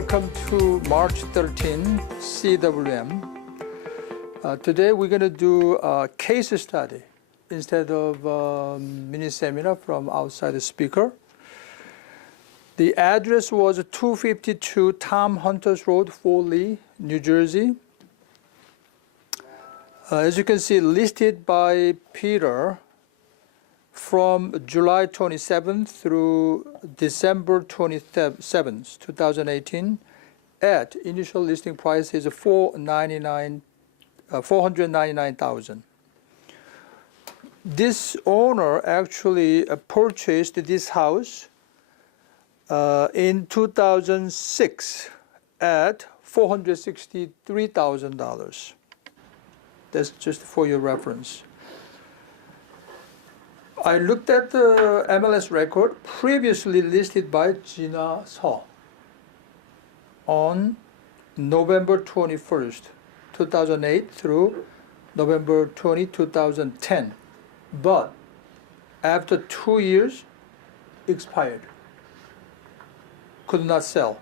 Welcome to March 13 CWM. Today we're going to do a case study instead of mini seminar from outside the speaker. The address was 252 Tom Hunters Road, Fort Lee, New Jersey. As you can see, listed by Peter from July 27th through December 27th, 2018, at initial listing price is $499,000. This owner actually purchased this house in 2006 at $463,000. That's just for your reference. I looked at the MLS record previously listed by Gina Seo on November 21st, 2008 through November 20, 2010. But after 2 years, expired. Could not sell.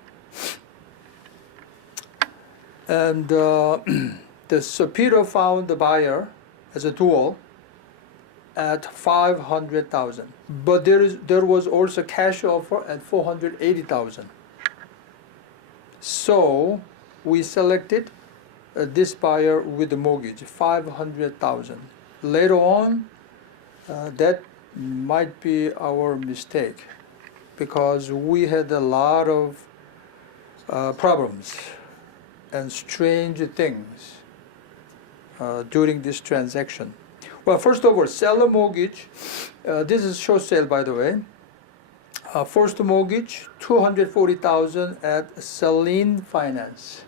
And so Peter found the buyer as a dual at $500,000, but there was also cash offer at $480,000. So we selected this buyer with the mortgage, $500,000. Later on, that might be our mistake because we had a lot of problems and strange things during this transaction. Well, first of all, seller mortgage. This is short sale, by the way. First mortgage, $240,000 at Celine Finance.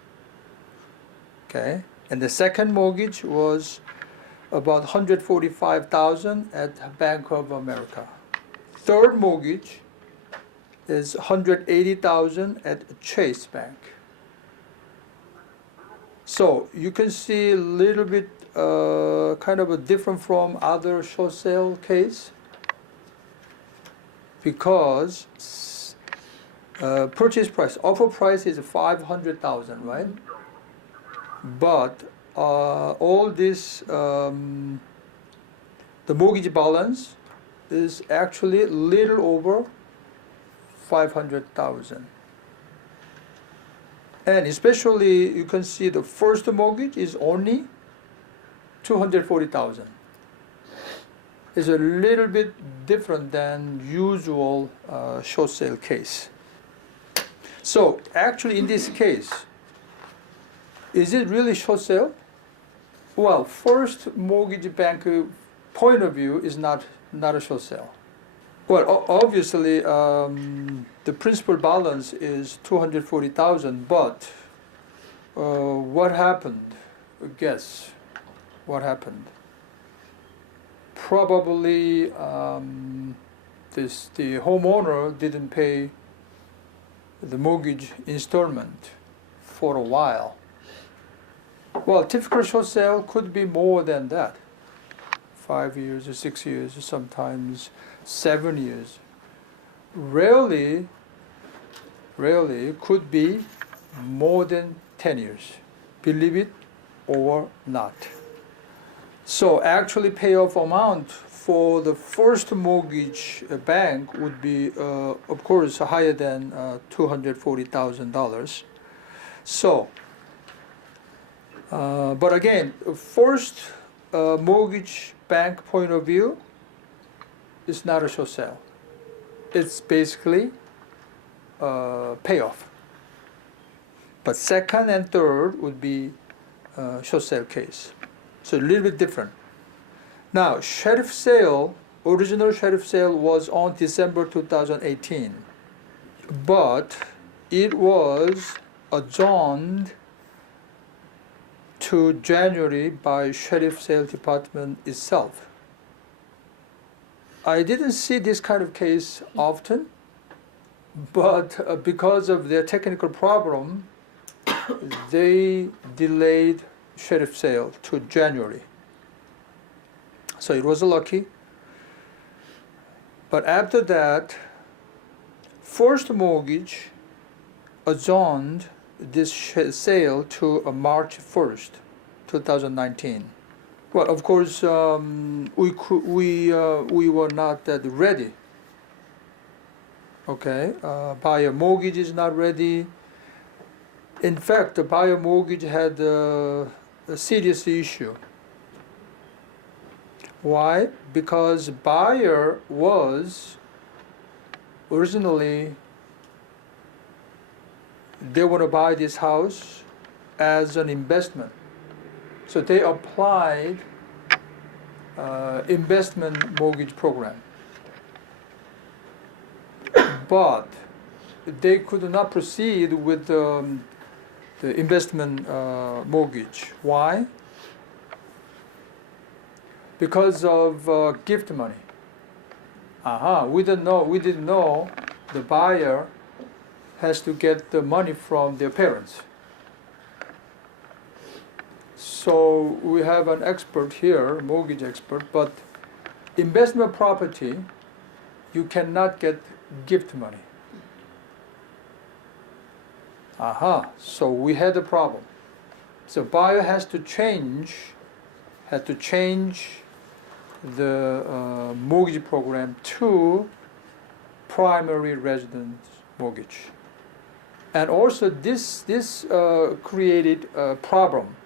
Okay, and the second mortgage was about $145,000 at Bank of America. Third mortgage is $180,000 at Chase Bank. So you can see a little bit kind of a different from other short sale case because purchase price, offer price is $500,000, right? But all this, the mortgage balance is actually little over $500,000. And especially you can see the first mortgage is only $240,000. It's a little bit different than usual short sale case. So actually in this case, is it really short sale? Well, first mortgage bank point of view is not a short sale. Well, obviously the principal balance is $240,000, but what happened? Guess. What happened? Probably the homeowner didn't pay the mortgage installment for a while. Well, typical short sale could be more than that. 5 years or 6 years, or sometimes 7 years. Rarely could be more than 10 years. Believe it or not. So actually payoff amount for the first mortgage bank would be, of course, higher than $240,000. So, but again, first mortgage bank point of view is not a short sale. It's basically payoff. But second and third would be short sale case. So a little bit different. Now, sheriff sale, original sheriff sale was on December 2018, but it was adjourned to January by sheriff sale department itself. I didn't see this kind of case often, but because of their technical problem, they delayed sheriff sale to January. So it was lucky. But after that, first mortgage adjourned this sale to March 1st, 2019. Well, of course, we were not that ready. Okay, buyer mortgage is not ready. In fact, the buyer mortgage had a serious issue. Why? Because buyer was originally, they want to buy this house as an investment. So they applied investment mortgage program. But they could not proceed with the investment mortgage. Why? Because of gift money. We didn't know the buyer has to get the money from their parents. So we have an expert here, mortgage expert, but investment property, you cannot get gift money. So we had a problem. So buyer had to change the mortgage program to primary residence mortgage. And also this created a problem.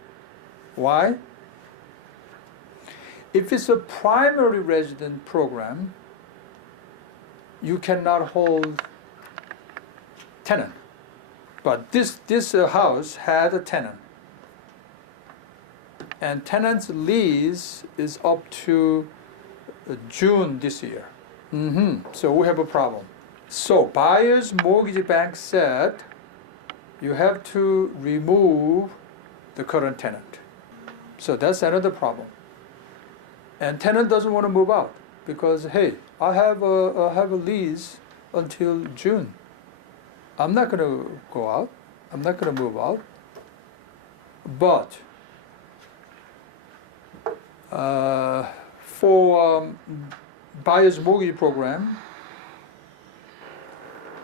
Why? If it's a primary residence program, you cannot hold tenant. But this house had a tenant. And tenant's lease is up to June this year. So we have a problem. So buyer's mortgage bank said, you have to remove the current tenant. So that's another problem. And tenant doesn't want to move out because, hey, I have a lease until June. I'm not going to go out. I'm not going to move out. But for buyer's mortgage program,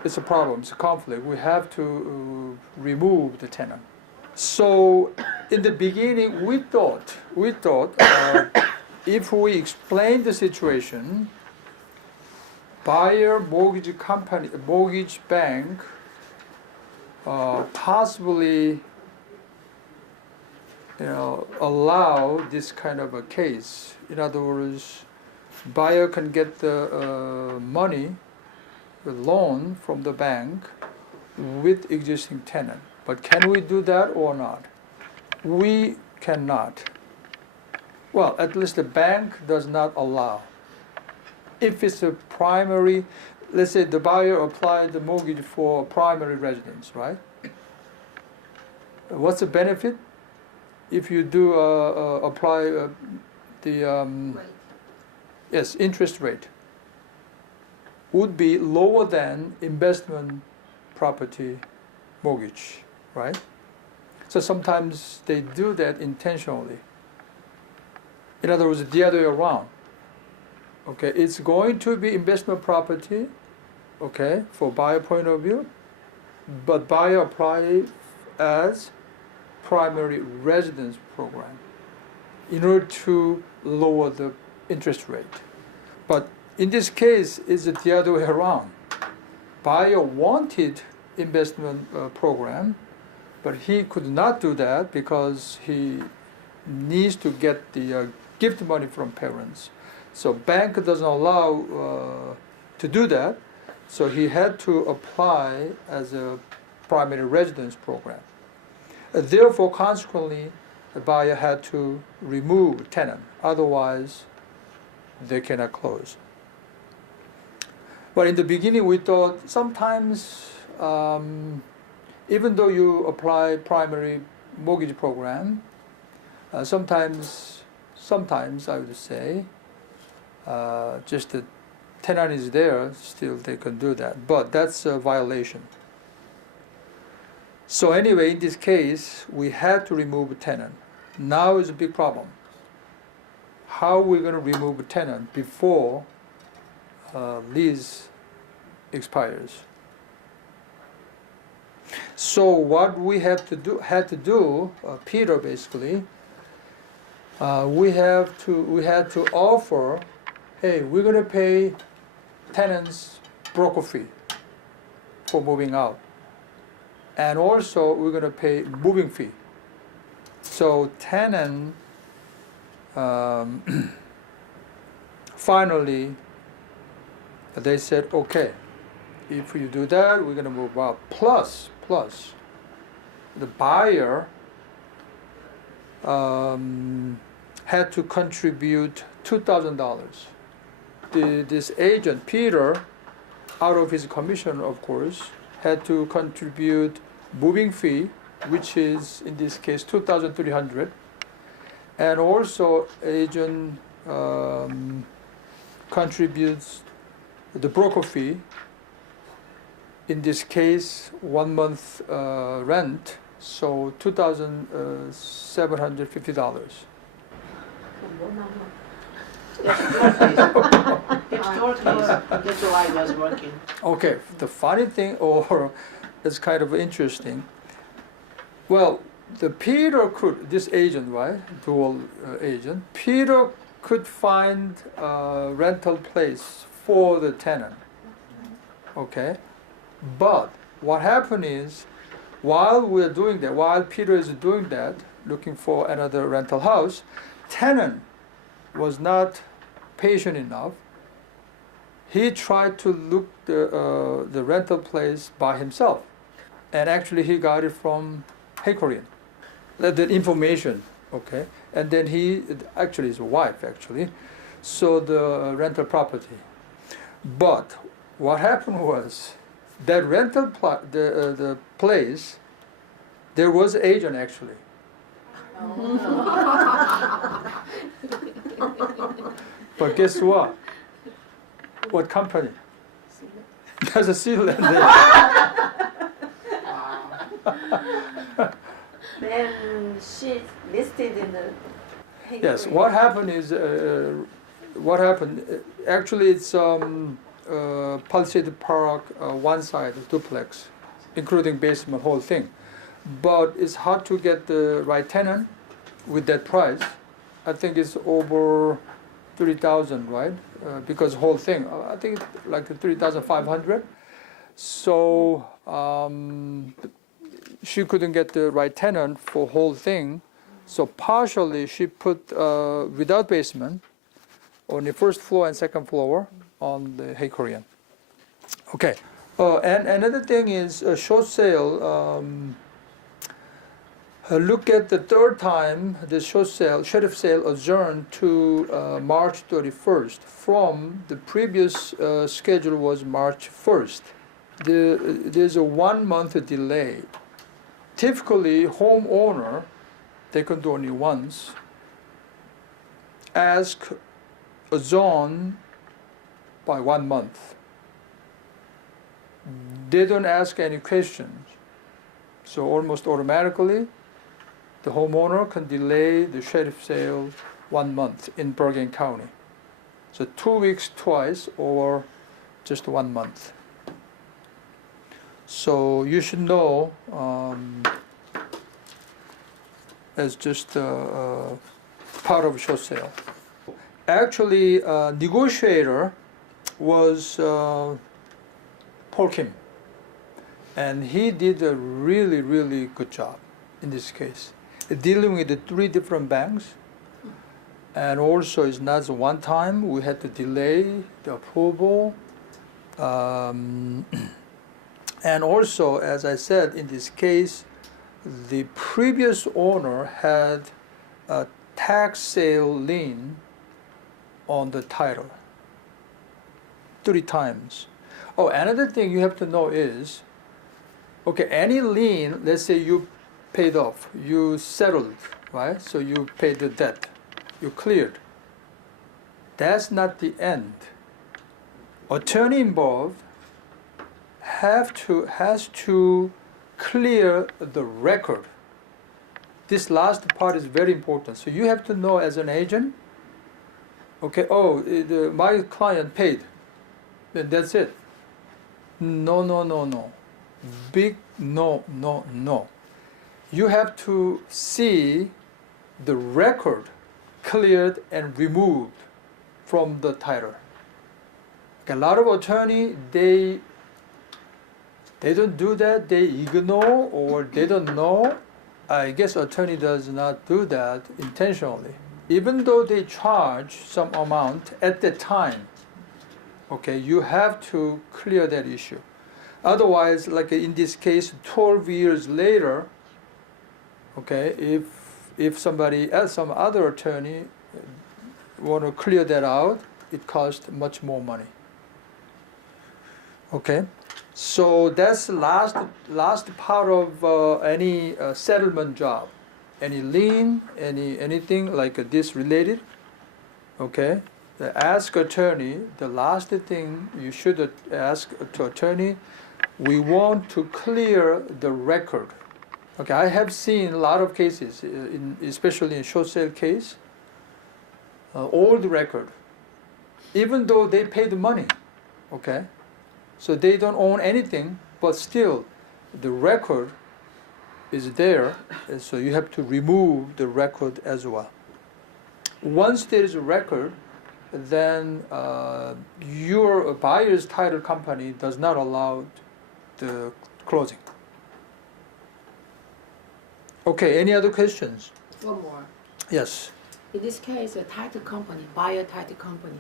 it's a problem. It's a conflict. We have to remove the tenant. So in the beginning, we thought if we explain the situation, buyer mortgage company, mortgage bank, possibly, allow this kind of a case. In other words, buyer can get the money, the loan from the bank with existing tenant. But can we do that or not? We cannot. Well, at least the bank does not allow. If it's a primary, let's say the buyer applied the mortgage for primary residence, right? What's the benefit? If you do apply interest rate would be lower than investment property mortgage, right? So sometimes they do that intentionally. In other words, the other way around. Okay, it's going to be investment property, okay, for buyer point of view, but buyer apply as primary residence program in order to lower the interest rate. But in this case, it's the other way around. Buyer wanted investment program, but he could not do that because he needs to get the gift money from parents. So bank doesn't allow to do that. So he had to apply as a primary residence program. Therefore, consequently, the buyer had to remove tenant. Otherwise, they cannot close. But in the beginning, we thought sometimes, even though you apply primary mortgage program, sometimes I would say, just the tenant is there, still they can do that. But that's a violation. So anyway, in this case, we had to remove a tenant. Now is a big problem. How are we going to remove a tenant before lease expires? So what we had to do, Peter basically, we had to offer, hey, we're going to pay tenants broker fee for moving out, and also we're going to pay moving fee. So tenant finally they said, okay, if you do that, we're going to move out. Plus, the buyer had to contribute $2,000. This agent, Peter, out of his commission, of course, had to contribute moving fee, which is in this case $2,300, and also agent contributes the broker fee. In this case, 1 month rent, so $2,750. That's why I was working. Okay, the funny thing, or it's kind of interesting. Well, this agent, right, dual agent, Peter could find a rental place for the tenant. Okay, but what happened is, while Peter is doing that, looking for another rental house, tenant was not patient enough. He tried to look the rental place by himself, and actually he got it from Korean. The information, okay, and then he actually his wife actually saw the rental property. But what happened was that the place, there was an agent actually. But guess what? What company? There's a seal in there. Then she listed in the paper. Yes. What happened is, actually, it's Palisade Park, one side duplex, including basement, whole thing. But it's hard to get the right tenant with that price. I think it's over 3,000, right? Because whole thing, I think like 3,500. So she couldn't get the right tenant for whole thing. So partially she put without basement on the first floor and second floor on the Korean. Okay. And another thing is a short sale. Look at the third time the sheriff sale adjourned to March 31st. From the previous schedule was March 1st. There's a 1 month delay. Typically, homeowner, they can do only once, ask adjourn by 1 month. They don't ask any questions. So almost automatically, the homeowner can delay the sheriff sale 1 month in Bergen County. So 2 weeks twice or just 1 month. So you should know as just part of short sale. Actually, negotiator was Paul Kim, and he did a really, really good job in this case, dealing with the 3 different banks, and also it's not one time we had to delay the approval, and also, as I said, in this case, the previous owner had a tax sale lien on the title 3 times. Oh, another thing you have to know is, okay, any lien, let's say you paid off, you settled, right? So you paid the debt, you cleared. That's not the end. Attorney involved has to clear the record. This last part is very important. So you have to know as an agent, okay, my client paid, then that's it. No. big no. You have to see the record cleared and removed from the title. A lot of attorney, they don't do that. They ignore or they don't know. I guess attorney does not do that intentionally. Even though they charge some amount at the time, okay, you have to clear that issue. Otherwise, like in this case, 12 years later, okay, if somebody else, some other attorney want to clear that out, it costs much more money. Okay, so that's the last part of any settlement job. Any lien, anything like this related. Okay, ask attorney. The last thing you should ask to attorney, we want to clear the record. Okay, I have seen a lot of cases, especially in short sale case, old record, even though they paid the money, okay, so they don't own anything, but still the record is there, and so you have to remove the record as well. Once there is a record, then your buyer's title company does not allow the closing. Okay, any other questions? One more. Yes. In this case, a title company, buyer title company,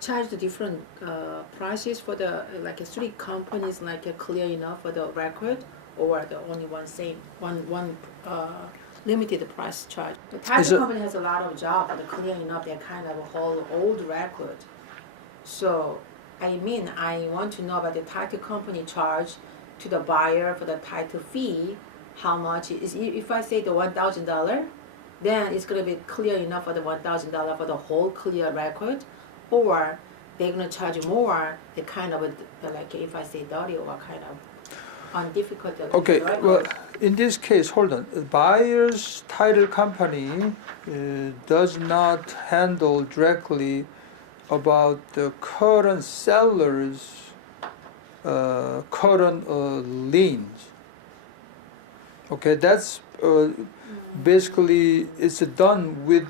charge the different prices for the like three companies, like clear enough for the record, or the only one limited price charge. The title company has a lot of job, but clearing enough that kind of a whole old record. So I want to know about the title company charge to the buyer for the title fee. How much is, if I say the $1,000, then it's going to be clear enough for the $1,000 for the whole clear record, or they're going to charge more, the kind of like if I say dirty or kind of on difficult. Okay, well, in this case, hold on. The buyer's title company does not handle directly about the current seller's current liens. Okay, that's basically it's done with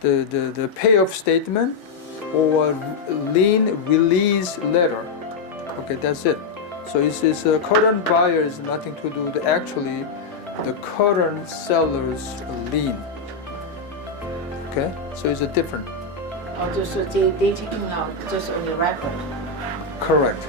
the payoff statement or lien release letter. Okay, that's it. So it's current buyer is nothing to do with actually the current seller's lien. Okay, so it's a different. Oh, just so they taking out just on the record. Correct.